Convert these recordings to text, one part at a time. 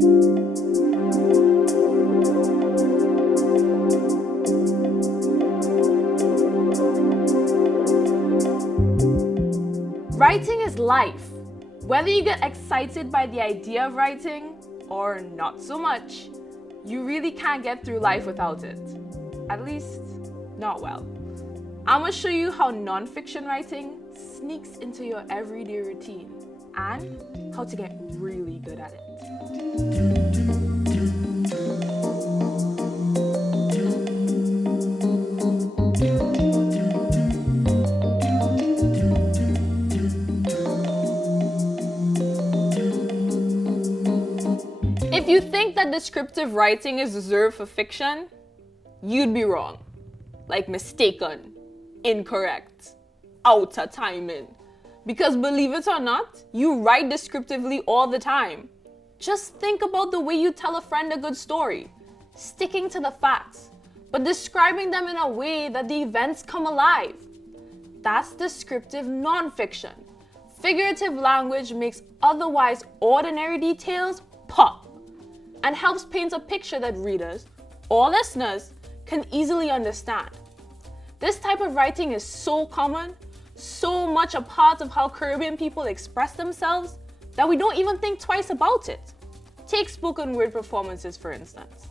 Writing is life. Whether you get excited by the idea of writing or not so much, you really can't get through life without it. At least, not well. I'm gonna show you how non-fiction writing sneaks into your everyday routine and how to get really good at it. If you think that descriptive writing is reserved for fiction, you'd be wrong. Like mistaken, incorrect, out of timing. Because believe it or not, you write descriptively all the time. Just think about the way you tell a friend a good story, sticking to the facts, but describing them in a way that the events come alive. That's descriptive nonfiction. Figurative language makes otherwise ordinary details pop and helps paint a picture that readers or listeners can easily understand. This type of writing is so common, so much a part of how Caribbean people express themselves that we don't even think twice about it. Take spoken word performances, for instance,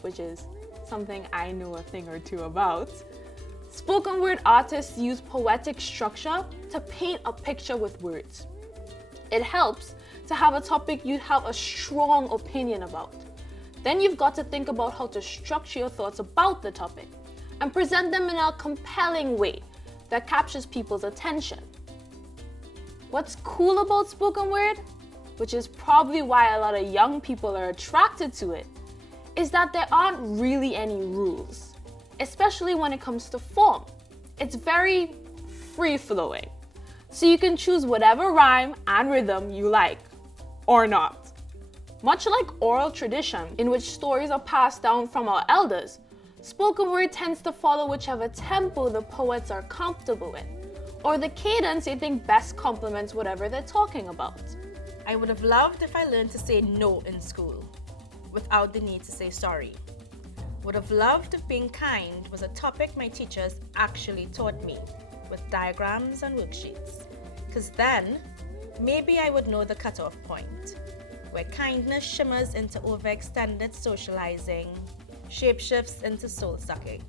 which is something I know a thing or two about. Spoken word artists use poetic structure to paint a picture with words. It helps to have a topic you'd have a strong opinion about. Then you've got to think about how to structure your thoughts about the topic and present them in a compelling way that captures people's attention. What's cool about spoken word, which is probably why a lot of young people are attracted to it, is that there aren't really any rules, especially when it comes to form. It's very free-flowing, so you can choose whatever rhyme and rhythm you like, or not. Much like oral tradition, in which stories are passed down from our elders, spoken word tends to follow whichever tempo the poets are comfortable with, or the cadence they think best complements whatever they're talking about. I would have loved if I learned to say no in school, without the need to say sorry. Would have loved if being kind was a topic my teachers actually taught me, with diagrams and worksheets. Because then, maybe I would know the cutoff point, where kindness shimmers into overextended socializing, shapeshifts into soul-sucking.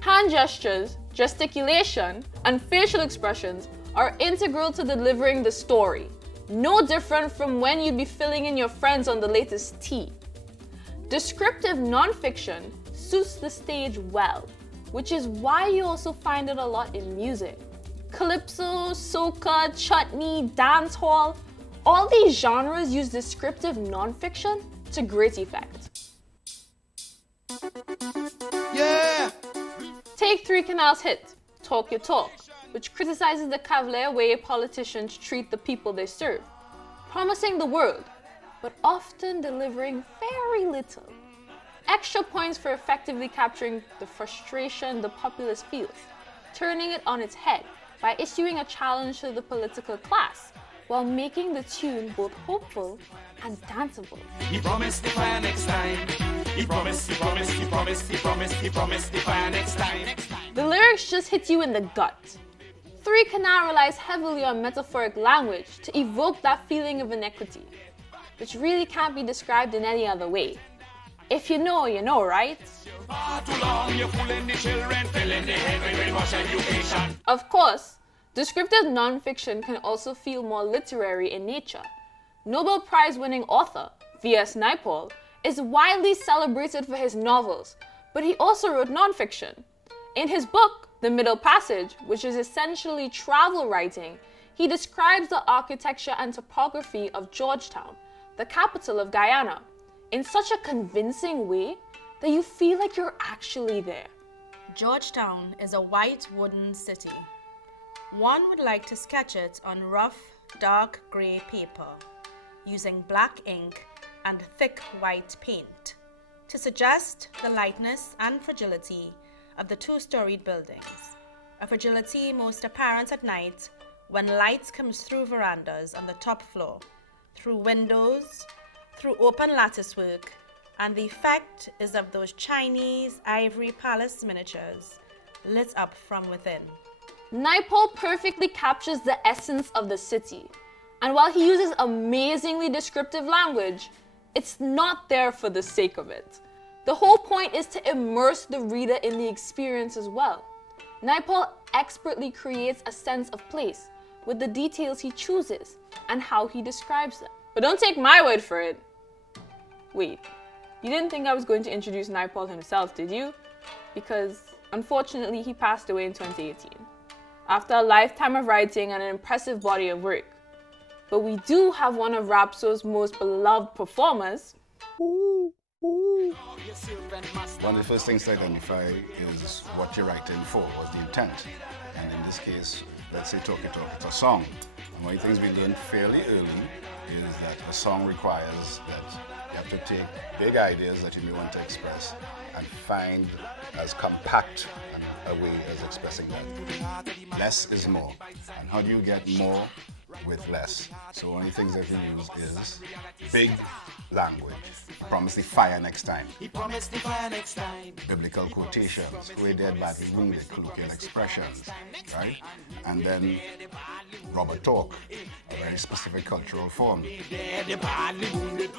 Hand gestures, gesticulation, and facial expressions are integral to delivering the story, no different from when you'd be filling in your friends on the latest tea. Descriptive nonfiction suits the stage well, which is why you also find it a lot in music. Calypso, soca, chutney, dancehall, all these genres use descriptive nonfiction to great effect. Yeah! Take Three Canals' hit, Talk Your Talk, which criticizes the cavalier way politicians treat the people they serve, promising the world, but often delivering very little. Extra points for effectively capturing the frustration the populace feels, turning it on its head by issuing a challenge to the political class, while making the tune both hopeful and danceable. He promised the plan next time. He promised the plan next time. The lyrics just hit you in the gut. Three Canal relies heavily on metaphoric language to evoke that feeling of inequity, which really can't be described in any other way. If you know, you know, right? Of course, descriptive nonfiction can also feel more literary in nature. Nobel Prize-winning author V.S. Naipaul is widely celebrated for his novels, but he also wrote nonfiction. In his book, The Middle Passage, which is essentially travel writing, he describes the architecture and topography of Georgetown, the capital of Guyana, in such a convincing way that you feel like you're actually there. Georgetown is a white wooden city. One would like to sketch it on rough, dark gray paper, using black ink and thick white paint, to suggest the lightness and fragility of the two-storied buildings, a fragility most apparent at night when light comes through verandas on the top floor, through windows, through open lattice work, and the effect is of those Chinese ivory palace miniatures lit up from within. Naipaul perfectly captures the essence of the city, and while he uses amazingly descriptive language, it's not there for the sake of it. The whole point is to immerse the reader in the experience as well. Naipaul expertly creates a sense of place with the details he chooses and how he describes them. But don't take my word for it. Wait, you didn't think I was going to introduce Naipaul himself, did you? Because unfortunately he passed away in 2018 after a lifetime of writing and an impressive body of work. But we do have one of Rapso's most beloved performers. One of the first things to identify is what you're writing for, what's the intent. And in this case, let's say Talk It Talk, it's a song. And one of the things we learned fairly early is that a song requires that you have to take big ideas that you may want to express and find as compact a way as expressing them. Less is more. And how do you get more with less? So one of the things that we use is big language. Promise the fire next time. Biblical quotations, who dead badly wounded, colloquial expressions, right? And then rubber talk, a very specific cultural form.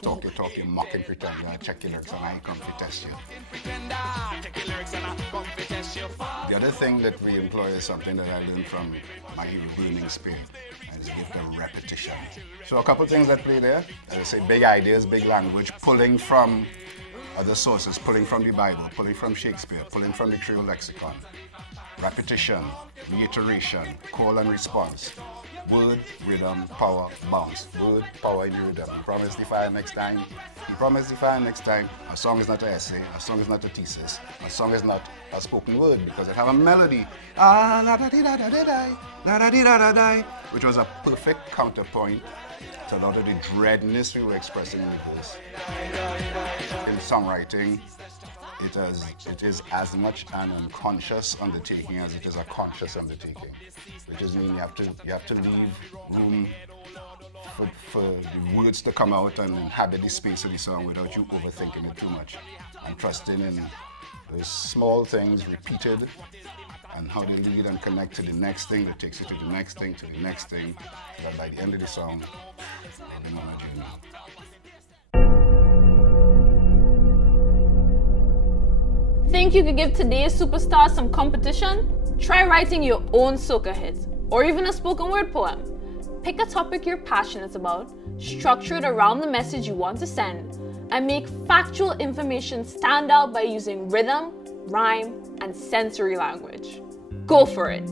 Talk your talk, you mock and pretend, you check your lyrics and I come to test you. The other thing that we employ is something that I learned from my redeeming spirit, and it's a gift of repetition. So a couple things that play there, as I say, big ideas, big language, pulling from other sources, pulling from the Bible, pulling from Shakespeare, pulling from the Creole lexicon. Repetition, reiteration, call and response. Word, rhythm, power, bounce. Word, power, and rhythm. You promise the fire next time. You promise the fire next time. A song is not an essay. A song is not a thesis. A song is not a spoken word because it has a melody. Ah, la da di da da da da, la da di da da da, which was a perfect counterpoint to a lot of the dreadness we were expressing in the verse. In songwriting, it is as much an unconscious undertaking as it is a conscious undertaking, which just means you have to leave room for the words to come out and inhabit the space of the song without you overthinking it too much, and trusting in those small things repeated and how they lead and connect to the next thing that takes you to the next thing, to the next thing, so that by the end of the song, you'll know what you know. Think you could give today's superstars some competition? Try writing your own soca hit, or even a spoken word poem. Pick a topic you're passionate about, structure it around the message you want to send, and make factual information stand out by using rhythm, rhyme, and sensory language. Go for it!